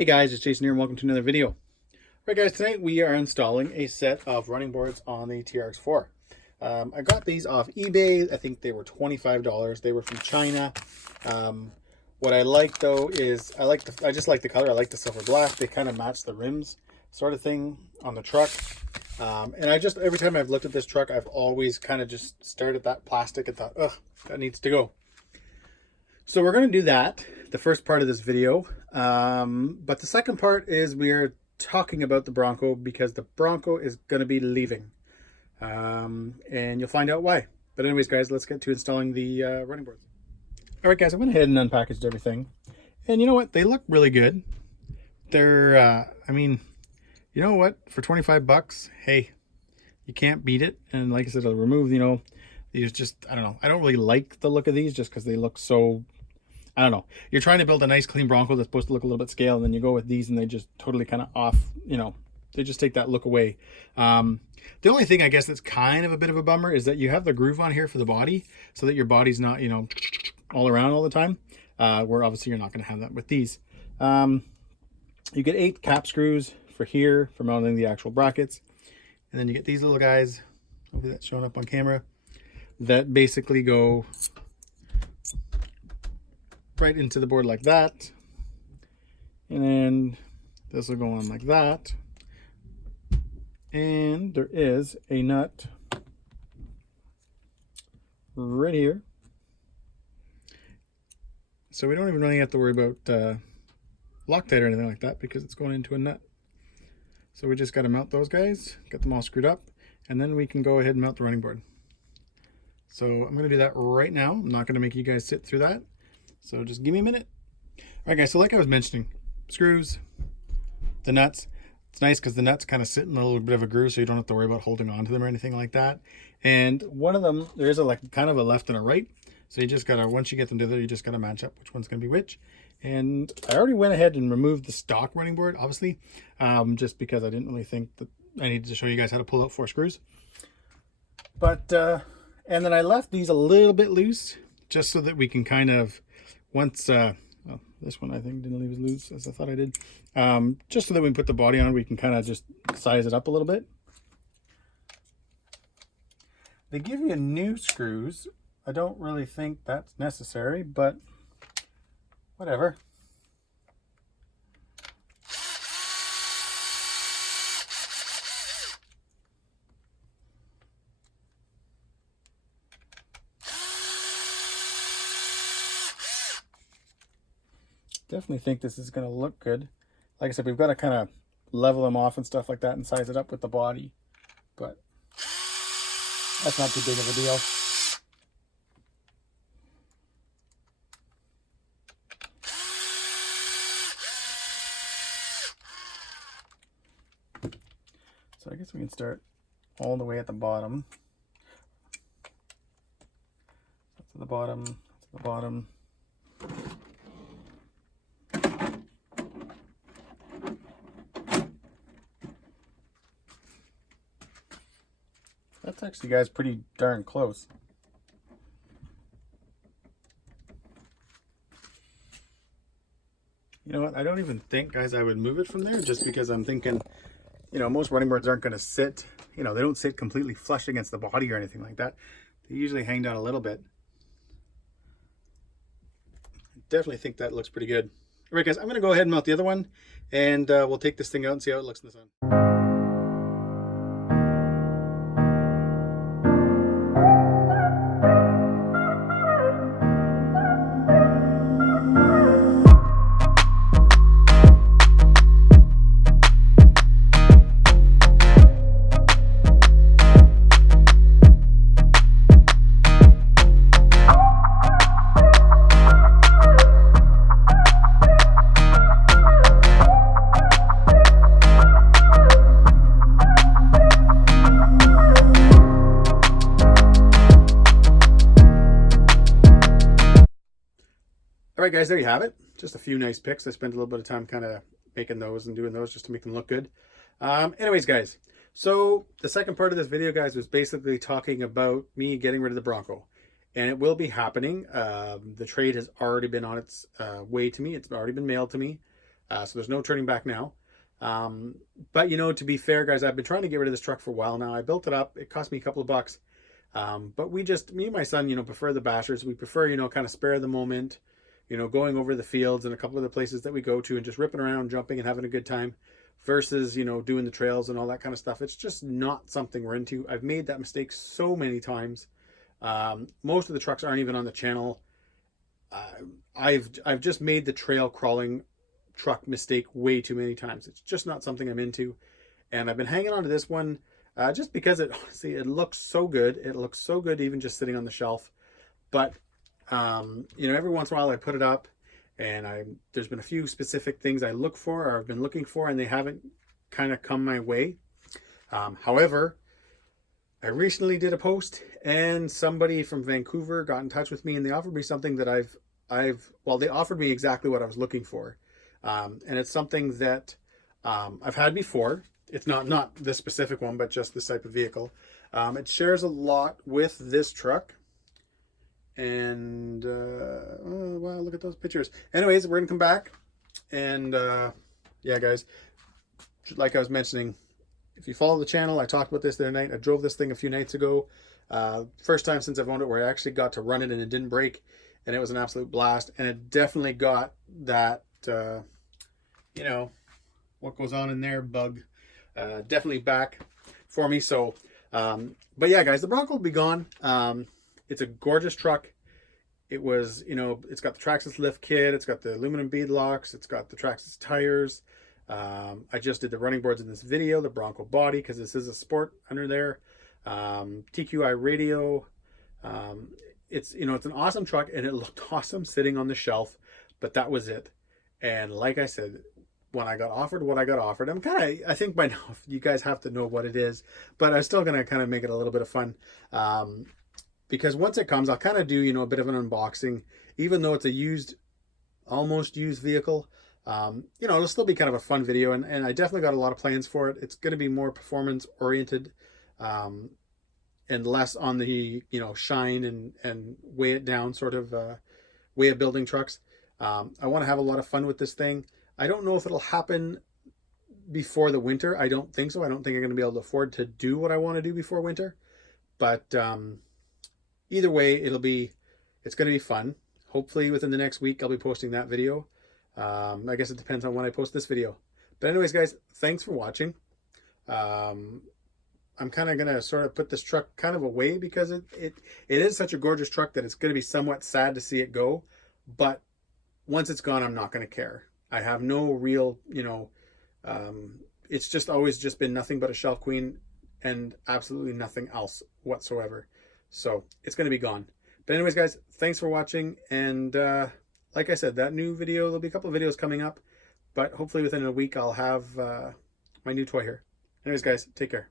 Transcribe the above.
Hey guys, it's Jason here and welcome to another video. All right guys, tonight we are installing a set of running boards on the TRX-4. I got these off eBay. I think they were $25. They were from China. What I like though is I just like the color. I like the silver black. They kind of match the rims sort of thing on the truck. And every time I've looked at this truck, I've always kind of just stared at that plastic and thought, ugh, that needs to go. So we're going to do that, the first part of this video. But the second part is we're talking about the Bronco because the Bronco is going to be leaving. And you'll find out why. But anyways, guys, let's get to installing the running boards. All right, guys, I went ahead and unpackaged everything. And you know what? They look really good. They're, I mean, you know what? For 25 bucks, hey, you can't beat it. And like I said, it'll remove, these just, I don't know. I don't really like the look of these just because they look so, I don't know. You're trying to build a nice clean Bronco that's supposed to look a little bit scale, and then you go with these and they just totally kind of off, they just take that look away. The only thing I guess that's kind of a bit of a bummer is that you have the groove on here for the body so that your body's not, all around all the time, where obviously you're not going to have that with these. You get 8 cap screws for here for mounting the actual brackets. And then you get these little guys, hopefully that's showing up on camera, that basically go right into the board like that. And then this will go on like that. And there is a nut right here. So we don't even really have to worry about Loctite or anything like that because it's going into a nut. So we just got to mount those guys, get them all screwed up, and then we can go ahead and mount the running board. So I'm going to do that right now. I'm not going to make you guys sit through that. So just give me a minute. All right, guys, so like I was mentioning, screws, the nuts. It's nice because the nuts kind of sit in a little bit of a groove so you don't have to worry about holding on to them or anything like that. And one of them, there is a kind of a left and a right. So you just got to, once you get them together, you just got to match up which one's going to be which. And I already went ahead and removed the stock running board, obviously, just because I didn't really think that I needed to show you guys how to pull out 4 screws. But, and then I left these a little bit loose just so that we can kind of, once, this one I think didn't leave as loose as I thought I did. Just so that when we put the body on, we can kind of just size it up a little bit. They give you new screws. I don't really think that's necessary, but whatever. Definitely think this is going to look good. Like I said, we've got to kind of level them off and stuff like that and size it up with the body, but that's not too big of a deal. So I guess we can start all the way at the bottom. To the bottom, to the bottom. That's actually, guys, pretty darn close. You know what? I don't even think, guys, I would move it from there just because I'm thinking, most running boards aren't going to sit, they don't sit completely flush against the body or anything like that. They usually hang down a little bit. I definitely think that looks pretty good. All right, guys, I'm going to go ahead and mount the other one, and we'll take this thing out and see how it looks in the sun. All right, guys, there you have it. Just a few nice pics. I spent a little bit of time kind of making those and doing those just to make them look good. Anyways, guys, so the second part of this video, guys, was basically talking about me getting rid of the Bronco. And it will be happening. The trade has already been on its way to me. It's already been mailed to me. So there's no turning back now. But, you know, to be fair, guys, I've been trying to get rid of this truck for a while now. I built it up. It cost me a couple of bucks. But me and my son, you know, prefer the bashers. We prefer, you know, kind of spare the moment, you know, going over the fields and a couple of the places that we go to and just ripping around, jumping and having a good time versus, you know, doing the trails and all that kind of stuff. It's just not something we're into. I've made that mistake so many times. Most of the trucks aren't even on the channel. I've just made the trail crawling truck mistake way too many times. It's just not something I'm into. And I've been hanging on to this one just because honestly, it looks so good. It looks so good even just sitting on the shelf. But, you know, every once in a while I put it up and there's been a few specific things I look for or I've been looking for and they haven't kind of come my way. However, I recently did a post and somebody from Vancouver got in touch with me and they offered me something that they offered me exactly what I was looking for. And it's something that I've had before. It's not this specific one, but just this type of vehicle. It shares a lot with this truck. And, oh, wow, look at those pictures. Anyways, we're going to come back. And, yeah, guys, like I was mentioning, if you follow the channel, I talked about this the other night. I drove this thing a few nights ago. First time since I've owned it where I actually got to run it and it didn't break. And it was an absolute blast. And it definitely got that, you know, what goes on in there bug definitely back for me. So, but yeah, guys, the Bronco will be gone. It's a gorgeous truck. It was, you know, it's got the Traxxas lift kit. It's got the aluminum bead locks. It's got the Traxxas tires. I just did the running boards in this video, the Bronco body, because this is a sport under there. TQI radio. It's, you know, it's an awesome truck and it looked awesome sitting on the shelf, but that was it. And like I said, when I got offered what I got offered, I think by now you guys have to know what it is, but I'm still going to kind of make it a little bit of fun. Because once it comes, I'll kind of do, you know, a bit of an unboxing, even though it's a almost used vehicle. You know, it'll still be kind of a fun video and I definitely got a lot of plans for it. It's going to be more performance oriented, and less on the, you know, shine and weigh it down sort of, way of building trucks. I want to have a lot of fun with this thing. I don't know if it'll happen before the winter. I don't think so. I don't think I'm going to be able to afford to do what I want to do before winter. But either way, it's going to be fun. Hopefully within the next week, I'll be posting that video. I guess it depends on when I post this video. But anyways, guys, thanks for watching. I'm kind of going to sort of put this truck kind of away because it is such a gorgeous truck that it's going to be somewhat sad to see it go. But once it's gone, I'm not going to care. I have no real, you know, it's just always just been nothing but a shelf queen and absolutely nothing else whatsoever. So it's going to be gone. But anyways, guys, thanks for watching. And like I said, that new video, there'll be a couple of videos coming up, but hopefully within a week, I'll have my new toy here. Anyways, guys, take care.